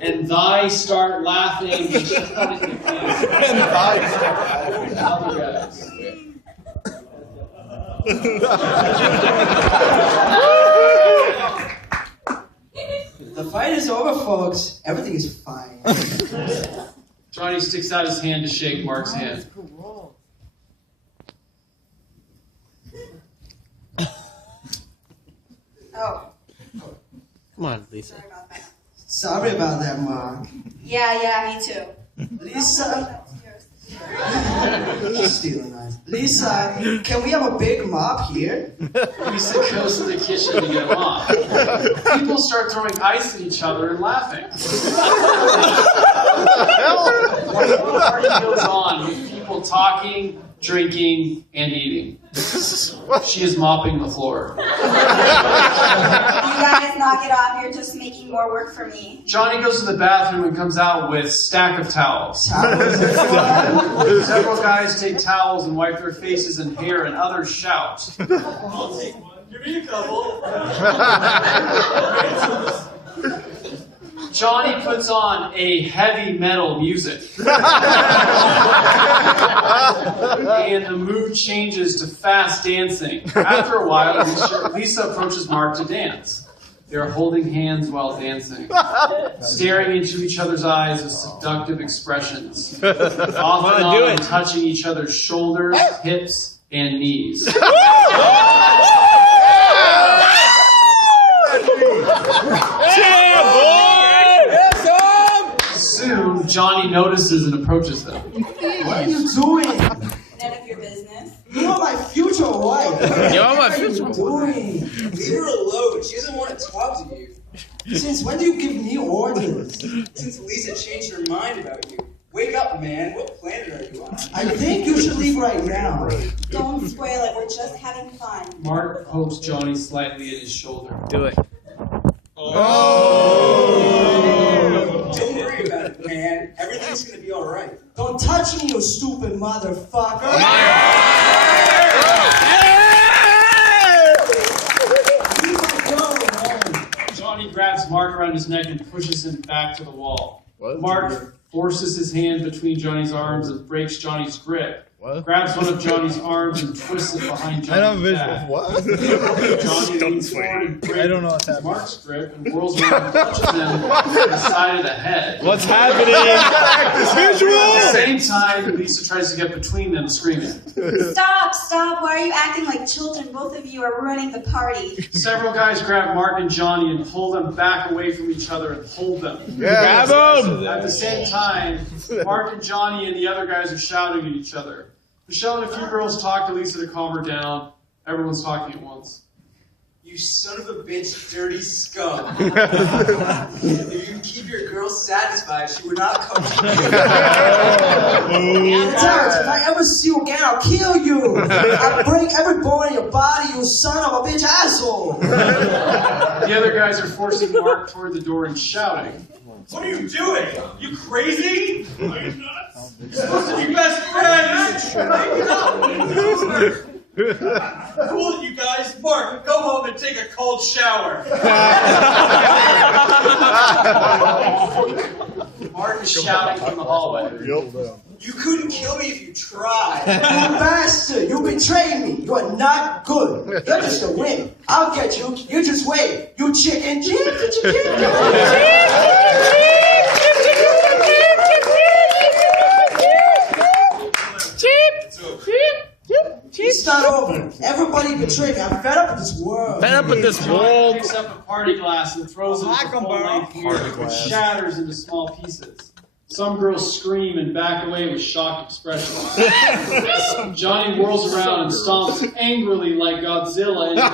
And thy start laughing. And she cut it in the face. And thy start laughing. Other guys. The fight is over, folks. Everything is fine. Johnny sticks out his hand to shake Mark's hand. Oh, Come on, Lisa. sorry about that. Sorry about that, Mark. Yeah, me too. Lisa. Stealing eyes. Lisa, can we have a big mop here? Lisa goes to the kitchen to get a mop. People start throwing ice at each other and laughing. The party goes on with people talking, drinking, and eating. She is mopping the floor. You guys knock it off. You're just making more work for me. Johnny goes to the bathroom and comes out with a stack of towels. Several guys take towels and wipe their faces and hair, and others shout. I'll take one. Give me a couple. Johnny puts on a heavy metal music. And the mood changes to fast dancing. After a while, Lisa approaches Mark to dance. They are holding hands while dancing, staring into each other's eyes with seductive expressions, off and on touching each other's shoulders, hips, and knees. Soon, Johnny notices and approaches them. What are you doing? None of your business. You're my future wife. You're my future wife. What are you doing? Leave her alone. She doesn't want to talk to you. Since when do you give me orders? Since Lisa changed her mind about you. Wake up, man. What planet are you on? I think you should leave right now. Don't spoil it. We're just having fun. Mark pokes Johnny slightly at his shoulder. Do it. Don't worry about it, man. Everything's gonna be alright. Don't touch me, you stupid motherfucker. Leave my girl alone. Johnny grabs Mark around his neck and pushes him back to the wall. Mark forces his hand between Johnny's arms and breaks Johnny's grip. Grabs one of Johnny's arms and twists it behind Johnny's back. What? Johnny leans forward and breaks Mark's grip and whirls around and punches him in the side of the head. What's happening? At the same time, Lisa tries to get between them, screaming. Stop. Why are you acting like children? Both of you are ruining the party. Several guys grab Mark and Johnny and pull them back away from each other and hold them. Grab them! At the same time, Mark and Johnny and the other guys are shouting at each other. Michelle and a few girls talk to Lisa to calm her down. Everyone's talking at once. You son of a bitch, dirty scum. If you keep your girl satisfied, she would not come to you. Terrence, if I ever see you again, I'll kill you. I'll break every bone in your body, you son of a bitch asshole. The other guys are forcing Mark toward the door and shouting. What are you doing? You crazy? Are you nuts? You're supposed to be best friends. Cool, you guys. Mark, go home and take a cold shower. Mark is shouting from the hallway. You couldn't kill me if you tried. You bastard, you betrayed me. You are not good. You're just a wimp. I'll get you. You just wait. You chicken. It's not over. Everybody betrayed me. I'm fed up with this world. Fed up with this Johnny world. picks up a party glass and throws it at the full-length mirror, which shatters into small pieces. Some girls scream and back away with shocked expressions. Johnny whirls around and stomps angrily like Godzilla into the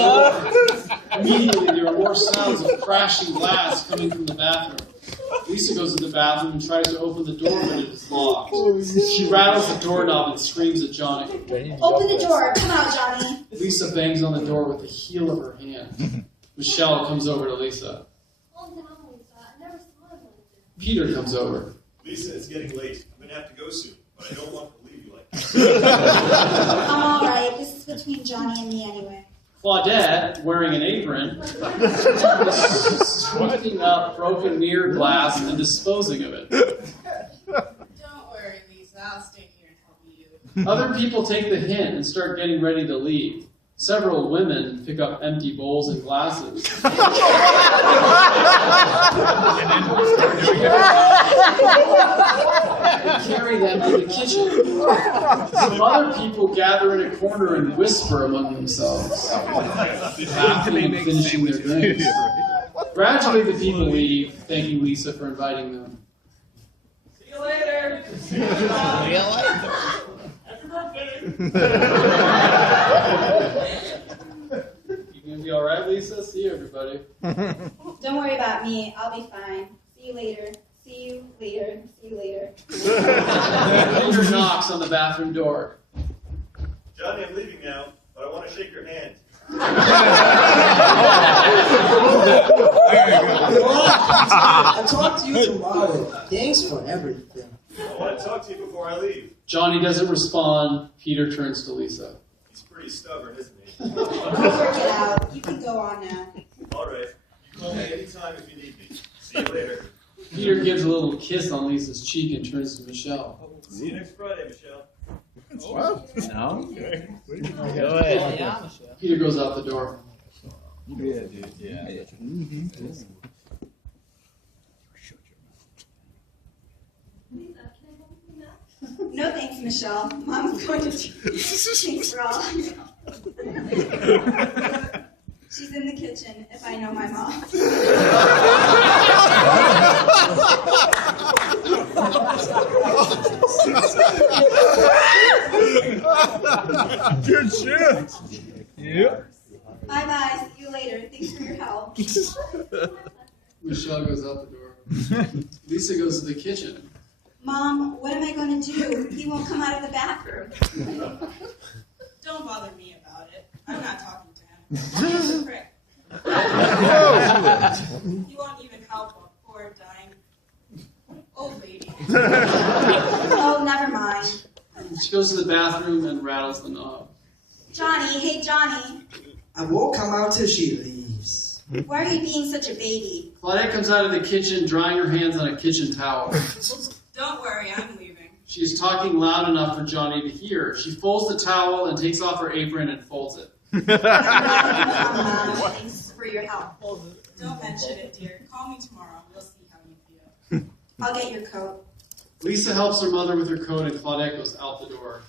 bathroom. Immediately, there are more sounds of crashing glass coming from the bathroom. Lisa goes to the bathroom and tries to open the door, but it is locked. She rattles the doorknob and screams at Johnny. Open the door. Come out, Johnny. Lisa bangs on the door with the heel of her hand. Michelle comes over to Lisa. Peter comes over. Lisa, it's getting late. I'm going to have to go soon, but I don't want to leave you like this. I'm all right. This is between Johnny and me anyway. Claudette, wearing an apron, is sweeping up broken mirror glass and disposing of it. Don't worry, Lisa. I'll stay here and help you. Other people take the hint and start getting ready to leave. Several women pick up empty bowls and glasses. And carry them to the kitchen. Some other people gather in a corner and whisper among themselves, laughing and finishing their drinks. Gradually, the people leave, thanking Lisa for inviting them. See you later. You gonna be all right, Lisa? See you, everybody. Don't worry about me. I'll be fine. See you later. See you later. See you later. Peter knocks on the bathroom door. Johnny, I'm leaving now, but I want to shake your hand. I'll talk to you tomorrow. Thanks for everything. I want to talk to you before I leave. Johnny doesn't respond. Peter turns to Lisa. He's pretty stubborn, isn't he? I'll work it out. You can go on now. All right. You call me anytime if you need me. See you later. Peter gives a little kiss on Lisa's cheek and turns to Michelle. See you next Friday, Michelle. No? Go ahead. Peter goes out the door. No thanks, Michelle. Mom's going to thanks for all. She's in the kitchen, if I know my mom. Good shit. Yeah. Bye-bye. See you later. Thanks for your help. Michelle goes out the door. Lisa goes to the kitchen. Mom, what am I going to do? He won't come out of the bathroom. Don't bother me about it. I'm not talking to him. He's a prick. He won't even help a poor dying old lady. Oh, never mind. She goes to the bathroom and rattles the knob. Johnny, hey Johnny. I won't come out till she leaves. Why are you being such a baby? Claudette comes out of the kitchen, drying her hands on a kitchen towel. Don't worry, I'm leaving. She's talking loud enough for Johnny to hear. She folds the towel and takes off her apron and folds it. Thanks for your help. Don't mention it, dear. Call me tomorrow. We'll see how you feel. I'll get your coat. Lisa helps her mother with her coat and Claudette goes out the door.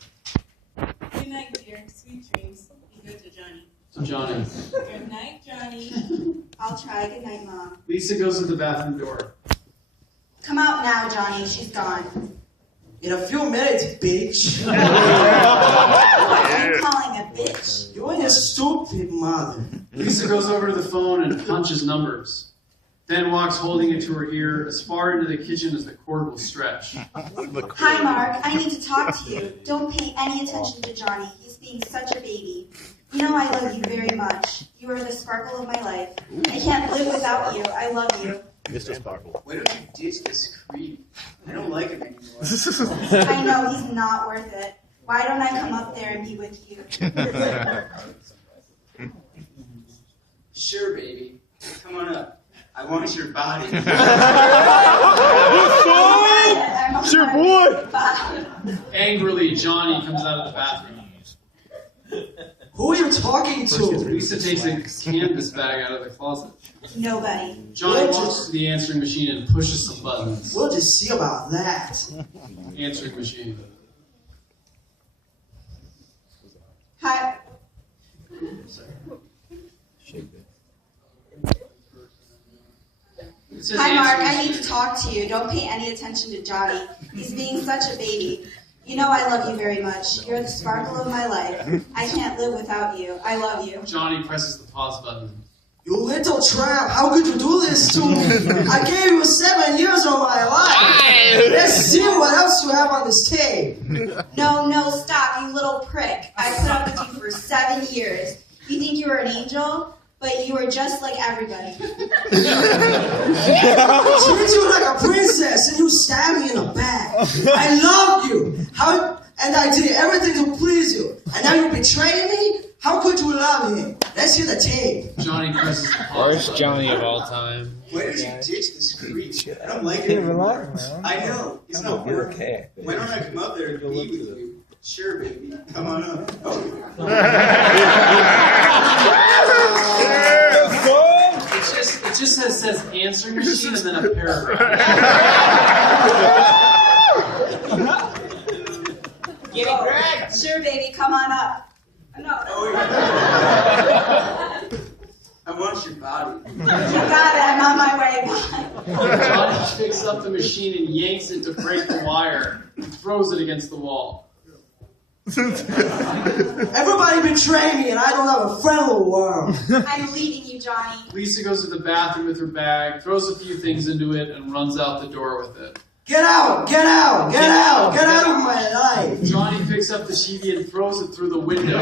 Good night, dear. Sweet dreams. Be good to Johnny. To Johnny. Good night, Johnny. I'll try. Good night, Mom. Lisa goes to the bathroom door. Come out now, Johnny. She's gone. In a few minutes, bitch. What are you calling a bitch? You're a stupid mother. Lisa goes over to the phone and punches numbers. Then walks holding it to her ear as far into the kitchen as the cord will stretch. Hi, Mark. I need to talk to you. Don't pay any attention to Johnny. He's being such a baby. You know I love you very much. You are the sparkle of my life. I can't live without you. I love you. Mr. Sparkle. Why don't you ditch this creep? I don't like him anymore. I know he's not worth it. Why don't I come up there and be with you? Sure, baby. Come on up. I want your body. It's your boy. Bye. Angrily, Johnny comes out of the bathroom. Who are you talking to? Lisa takes a canvas bag out of the closet. Nobody. Johnny walks to the answering machine and pushes some buttons. We'll just see about that. Answering machine. Hi. It says Hi, Mark. answering I need machine. to talk to you. Don't pay any attention to Johnny. He's being such a baby. You know I love you very much. You're the sparkle of my life. I can't live without you. I love you. Johnny presses the pause button. You little tramp, how could you do this to me? I gave you 7 years of my life. Let's see what else you have on this tape. No, stop, you little prick. I put up with you for 7 years. You think you were an angel? But you are just like everybody. I treat you like a princess and you stab me in the back. I love you. And I did everything to please you. And now you betray me? How could you love him? Let's hear the tape. Johnny presses the pause Worst button. Johnny of all time. Why did you ditch this creep? I don't like it anymore. I know. It's not working. Why don't I come up there and be with you? Sure, baby. Come on up. Oh. It just says answering machine and then a paragraph. Get it, Greg. Sure, baby, come on up. No. Oh, yeah. I want your body. You got it. I'm on my way. Bye. Johnny picks up the machine and yanks it to break the wire and throws it against the wall. Everybody betray me and I don't have a friend in the world. I'm leaving you, Johnny. Lisa goes to the bathroom with her bag, throws a few things into it, and runs out the door with it. Get out! Get out! Get out! Get out of my life! Johnny picks up the TV and throws it through the window.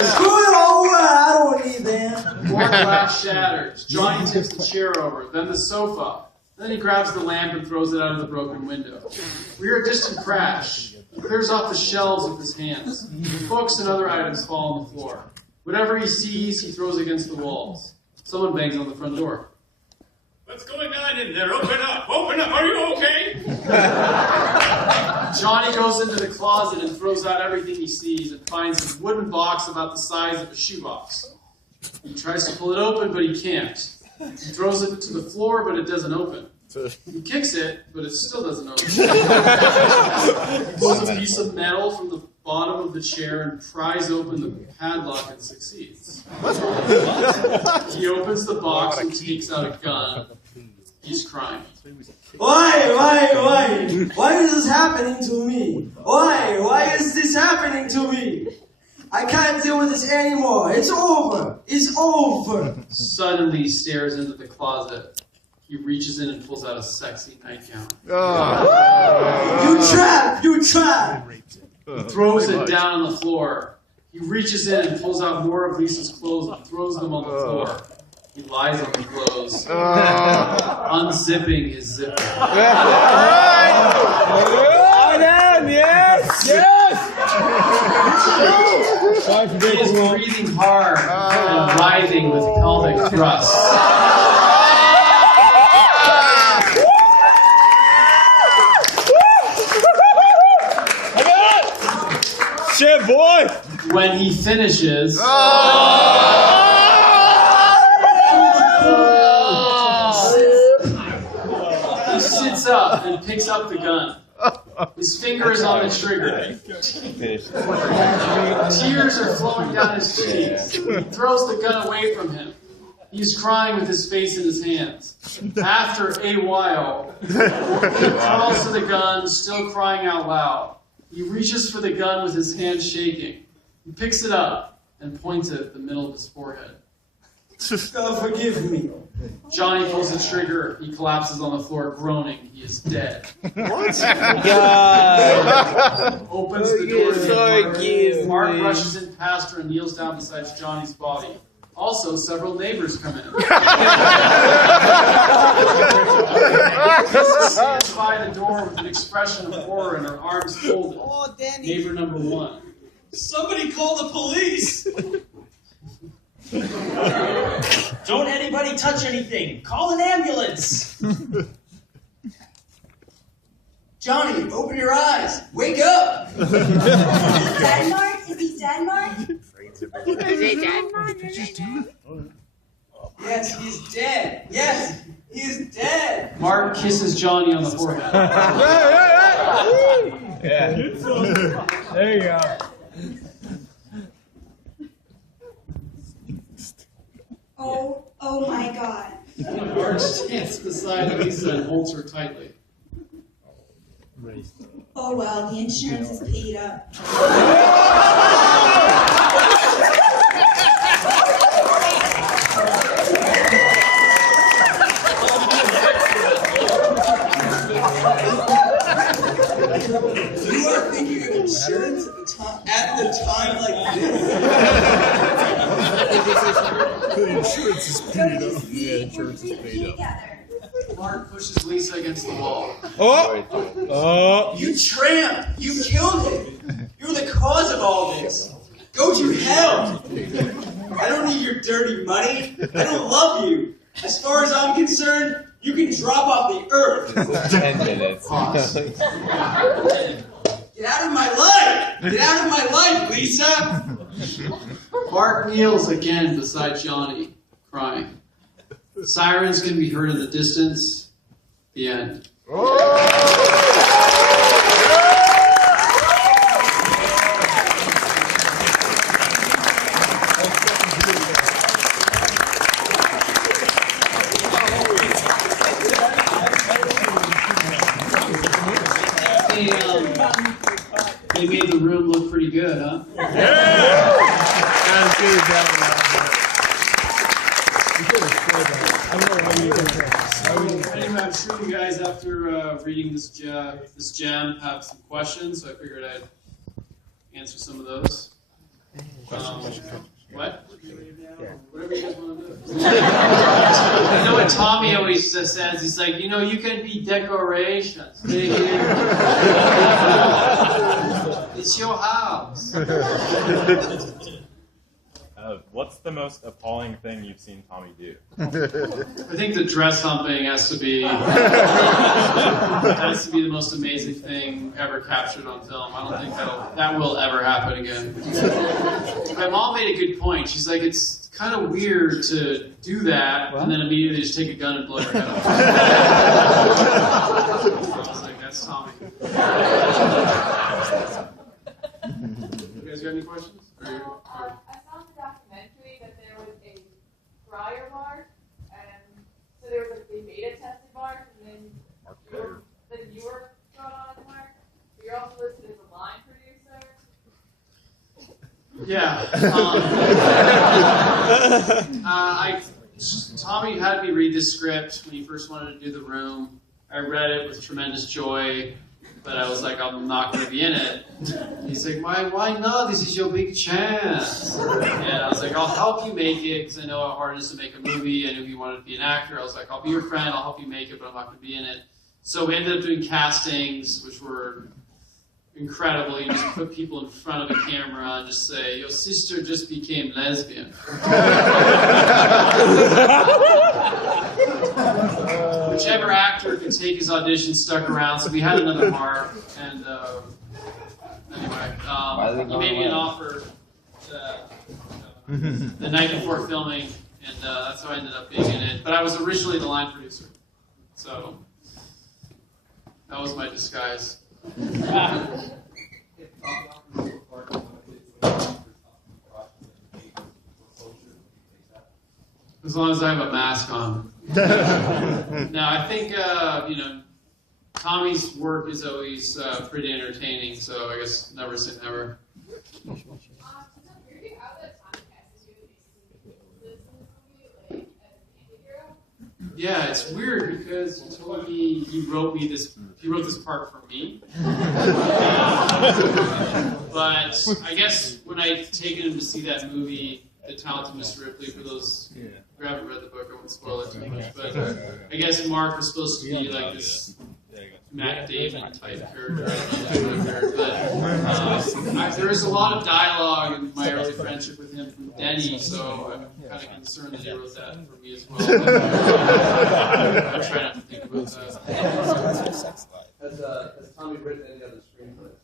Screw it over! I don't need that. More glass shatters. Johnny tips the chair over, then the sofa. Then he grabs the lamp and throws it out of the broken window. We hear a distant crash. He clears off the shelves with his hands. Books and other items fall on the floor. Whatever he sees, he throws against the walls. Someone bangs on the front door. What's going on in there? Open up! Open up! Are you okay? Johnny goes into the closet and throws out everything he sees and finds a wooden box about the size of a shoebox. He tries to pull it open, but he can't. He throws it to the floor, but it doesn't open. He kicks it, but it still doesn't open. He pulls a piece of metal from the bottom of the chair and pries open the padlock and succeeds. He opens the box and takes out a gun. He's crying. Why? Why is this happening to me? Why is this happening to me? I can't deal with this anymore. It's over. It's over. Suddenly he stares into the closet. He reaches in and pulls out a sexy nightgown. You trap! You trap! He throws it down on the floor. He reaches in and pulls out more of Lisa's clothes and throws them on the floor. He lies on the clothes, unzipping his zipper. Yes! He is breathing hard and writhing with pelvic thrusts. Shit, boy! When he finishes, he sits up and picks up the gun. His finger is on the trigger. Tears are flowing down his cheeks. He throws the gun away from him. He's crying with his face in his hands. After a while, he crawls to the gun, still crying out loud. He reaches for the gun with his hand shaking. He picks it up and points it at the middle of his forehead. God forgive me. Johnny pulls the trigger. He collapses on the floor, groaning. He is dead. God. Opens the door to Forgive Mark me. rushes in past her and kneels down beside Johnny's body. Also, several neighbors come in. Lisa stands by the door with an expression of horror and her arms folded. Oh, Danny. Neighbor number one. Somebody call the police! Don't anybody touch anything. Call an ambulance. Johnny, open your eyes. Wake up. Is he dead, Mark? Is he dead, Mark? Yes, he's dead. Yes, he is dead. Mark kisses Johnny on the forehead. Yeah. There you go. Oh my God. Mark stands beside Lisa and holds her tightly. Oh well, the insurance is paid up. You are thinking of insurance at the time like this. The insurance is paid up. Yeah, insurance is paid up. Together. Mark pushes Lisa against the wall. Oh! You tramp! You killed him! You're the cause of all this! Go to hell! I don't need your dirty money. I don't love you. As far as I'm concerned, you can drop off the earth. 10 minutes. Get out of my life! Get out of my life, Lisa! Mark kneels again beside Johnny, crying. Sirens can be heard in the distance. The end. They made the room look pretty good, huh? Anyway, I'm sure you guys, after reading this gem, have some questions, so I figured I'd answer some of those. What? Whatever you guys want to do. You know what Tommy always says? He's like, you know, you can be decorations. It's your house. What's the most appalling thing you've seen Tommy do? I think the dress humping has to be the most amazing thing ever captured on film. I don't think that will ever happen again. My mom made a good point. She's like, it's kind of weird to do that and then immediately just take a gun and blow your head off. I was like, that's Tommy. You guys got any questions? I found a documentary that there was a fryer mark, and so there was they made a tested mark, and then you were thrown on as a mark. But you're also listed as a line producer. Yeah. Tommy had me read this script when he first wanted to do The Room. I read it with tremendous joy. But I was like, I'm not going to be in it. He's like, why not? This is your big chance. And I was like, I'll help you make it because I know how hard it is to make a movie. I knew he wanted to be an actor. I was like, I'll be your friend. I'll help you make it, but I'm not going to be in it. So we ended up doing castings, which were incredible. You just put people in front of a camera and just say, your sister just became lesbian. Whichever actor could take his audition stuck around, so we had another mark. And anyway, he made me an offer the night before filming, and that's how I ended up being in it. But I was originally the line producer, so that was my disguise. As long as I have a mask on. No, I think, Tommy's work is always pretty entertaining, so I guess never say never. Yeah, it's weird because he told me he wrote this part for me. But I guess when I'd taken him to see that movie, The Talented Mr. Ripley, for those who haven't read the book, I won't spoil it too much. But I guess Mark was supposed to be like this Matt Damon type character. But there was a lot of dialogue in my early friendship with him from Denny, so I'm kind of concerned that he wrote that for me as well. I'm trying not to think about that. Has Tommy written any other screenplays?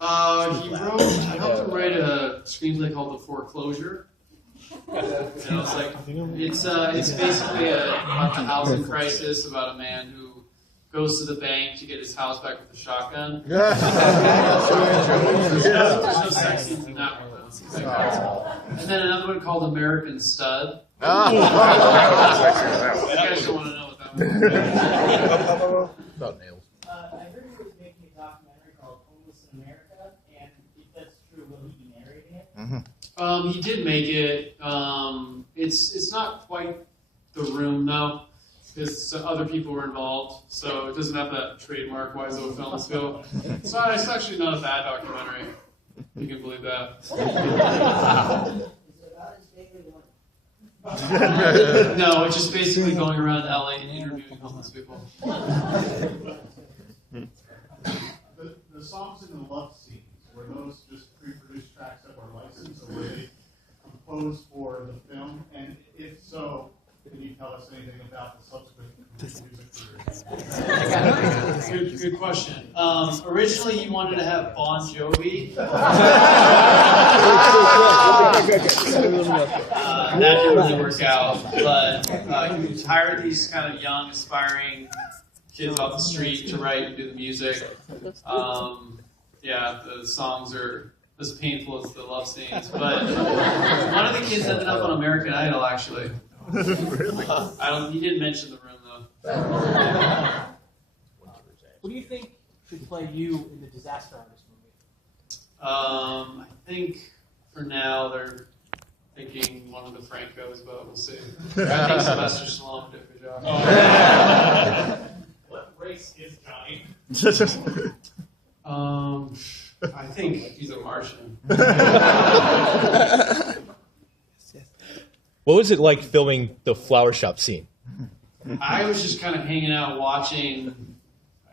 I helped him write a screenplay called The Foreclosure. And I was like, it's basically about the housing crisis, about a man who goes to the bank to get his house back with a shotgun. There's no sex scenes in that one, though. And then another one called American Stud. You guys don't want to know what that one is. About nails. I heard he was making a documentary called Homeless in America, and if that's true, will he be narrating it? He did make it. It's not quite The Room, though, because other people were involved, so it doesn't have that trademark Wiseau Films feel. So it's actually not a bad documentary. You can believe that. No, it's just basically going around LA and interviewing homeless people. The songs in the love scenes, were those just pre-produced tracks that were licensed, composed for the film? And if so, can you tell us anything about the subsequent music career? Good question. Originally, he wanted to have Bon Jovi. That didn't really work out. But he hired these kind of young, aspiring kids off the street to write and do the music. Yeah, the songs are as painful as the love scenes. But one of the kids ended up on American Idol, actually. Really? He didn't mention the room, though. What do you think should play you in the Disaster Artist movie? I think for now they're thinking one of the Francos, but we'll see. I think Sylvester Stallone did a good job. What race is Johnny? I think he's a Martian. What was it like filming the flower shop scene? I was just kind of hanging out watching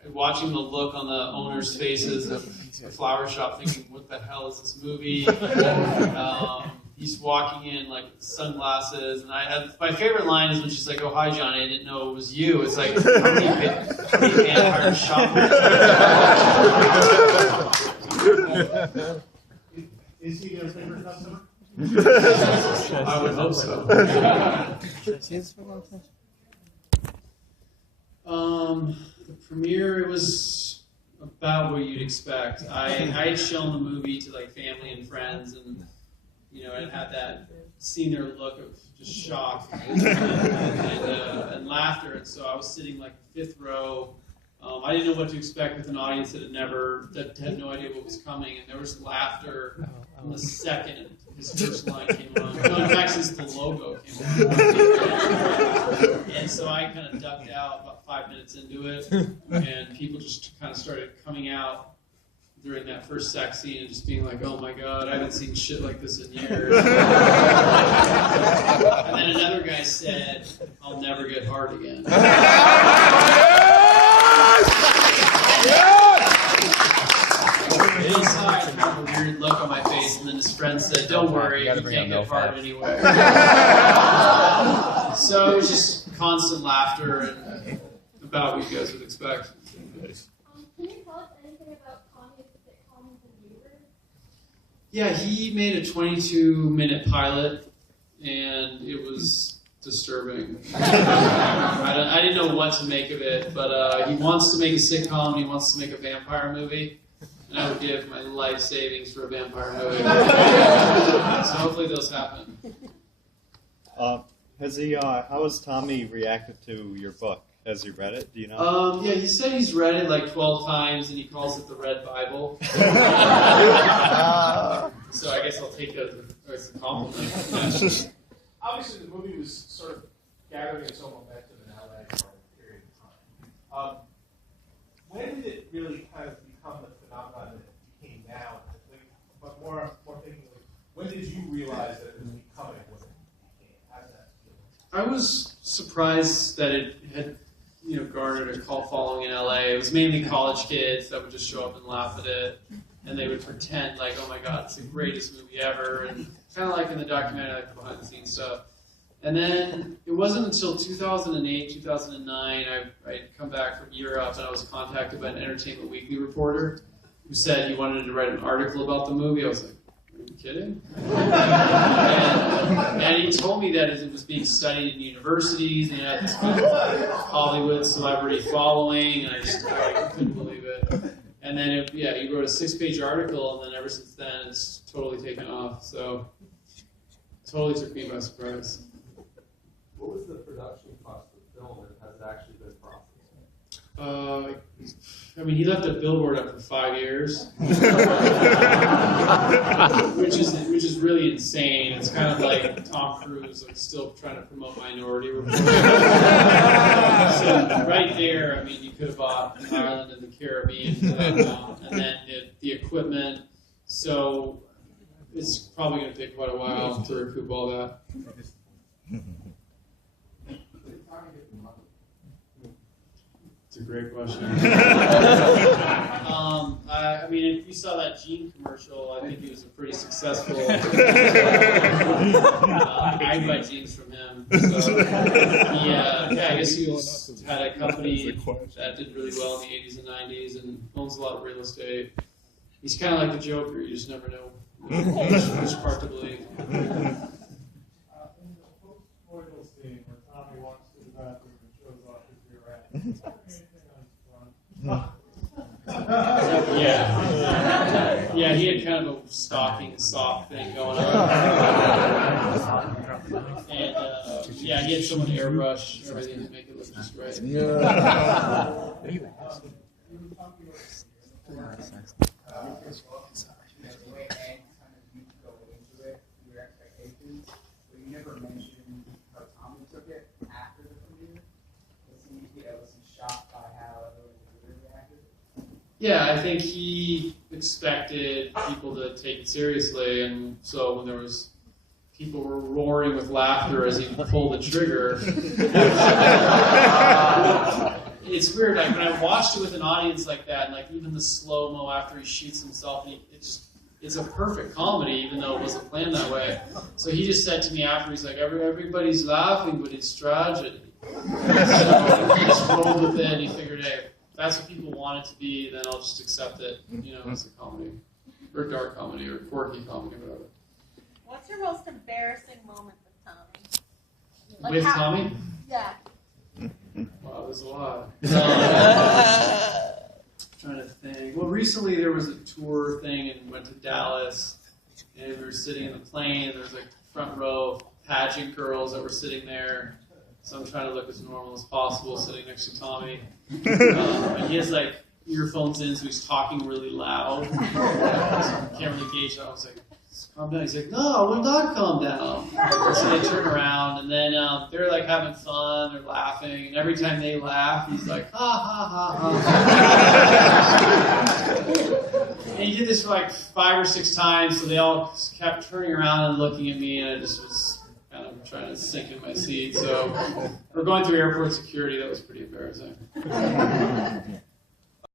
the look on the owners' faces of the flower shop, thinking, what the hell is this movie? He's walking in like sunglasses, and my favorite line is when she's like, "Oh, hi, Johnny, I didn't know it was you." It's like, how many vampire shoppers? Is he your favorite customer? I would hope so. The premiere, it was about what you'd expect. I had shown the movie to like family and friends, and I had that seen their look of just shock and laughter, and so I was sitting like fifth row. I didn't know what to expect with an audience that had no idea what was coming, and there was laughter on the second his first line came on. No, in fact, since the logo came on. And so I kind of ducked out about 5 minutes into it, and people just kind of started coming out during that first sex scene and just being like, "Oh my God, I haven't seen shit like this in years." And then another guy said, "I'll never get hard again." Inside, I had a weird look on my face, and then his friend said, "Don't worry, you can't get hard anyway." So it was just constant laughter and about what you guys would expect. Can you tell us anything about Kanye's sitcoms and viewers? Yeah, he made a 22-minute pilot, and it was disturbing. I didn't know what to make of it, but he wants to make a sitcom, he wants to make a vampire movie, and I would give my life savings for a vampire movie. So hopefully those happen. How has Tommy reacted to your book? Has he read it? Do you know? Yeah, he said he's read it like 12 times, and he calls it the Red Bible. So I guess I'll take that as a compliment. Obviously, the movie was sort of gathering its own momentum in LA for a period of time. When did it really kind of become the phenomenon that it became now? But more thinking, like, when did you realize that it was becoming what it became? How did that feel? I was surprised that it had, garnered a cult following in LA. It was mainly college kids that would just show up and laugh at it, and they would pretend like, "Oh my God, it's the greatest movie ever," and kind of like in the documentary, like the behind-the-scenes stuff. And then it wasn't until 2008, 2009, I'd come back from Europe, and I was contacted by an Entertainment Weekly reporter who said he wanted to write an article about the movie. I was like, "Are you kidding?" and he told me that it was being studied in universities, and it had this kind of Hollywood celebrity following, and I couldn't believe it. And then, he wrote a 6-page article, and then ever since then, it's totally taken off. So, totally took me by surprise. What was the production cost of the film, and has it actually been profitable? He left a billboard up for 5 years, which is really insane. It's kind of like Tom Cruise, still trying to promote Minority Report. So right there, you could have bought an island in the Caribbean for that amount, and then the equipment. So it's probably going to take quite a while to recoup all that. It's a great question. I mean, if you saw that Gene commercial, I think he was a pretty successful. I buy jeans from him. So, yeah, I guess he had a company that did really well in the 80s and 90s and owns a lot of real estate. He's kind of like the Joker, you just never know which part to believe. In the post-mortal scene where Tommy walks to the bathroom and shows off his rear end, is there anything on his front? Yeah, he had kind of a stalking, soft thing going on. And he had someone airbrush everything to make it look just right. Never mentioned how Tommy took it after the premiere. Was he shocked by how everyone reacted? Yeah, I think he expected people to take it seriously, and so when there was people were roaring with laughter as he pulled the trigger. It's weird. Like when I watched it with an audience like that, and like even the slow mo after he shoots himself, it's a perfect comedy, even though it wasn't planned that way. So he just said to me after, he's like, everybody's laughing, but it's tragedy. So he just rolled with it, and he figured, hey, if that's what people want it to be, then I'll just accept it, as a comedy, or dark comedy, or quirky comedy, whatever. What's your most embarrassing moment with Tommy? With Tommy? Yeah. Wow, there's a lot. Trying to think. Well, recently there was a tour thing and went to Dallas, and we were sitting in the plane, and there was like front row of pageant girls that were sitting there. So I'm trying to look as normal as possible, sitting next to Tommy. And he has like earphones in, so he's talking really loud. So I can't really gauge it. I was like, calm down. He's like, no, I will not calm down. So they turn around, and then they're like having fun, they're laughing, and every time they laugh, he's like, ha ha ha ha. And he did this for like 5 or 6 times, so they all kept turning around and looking at me, and I just was kind of trying to sink in my seat. So we're going through airport security. That was pretty embarrassing.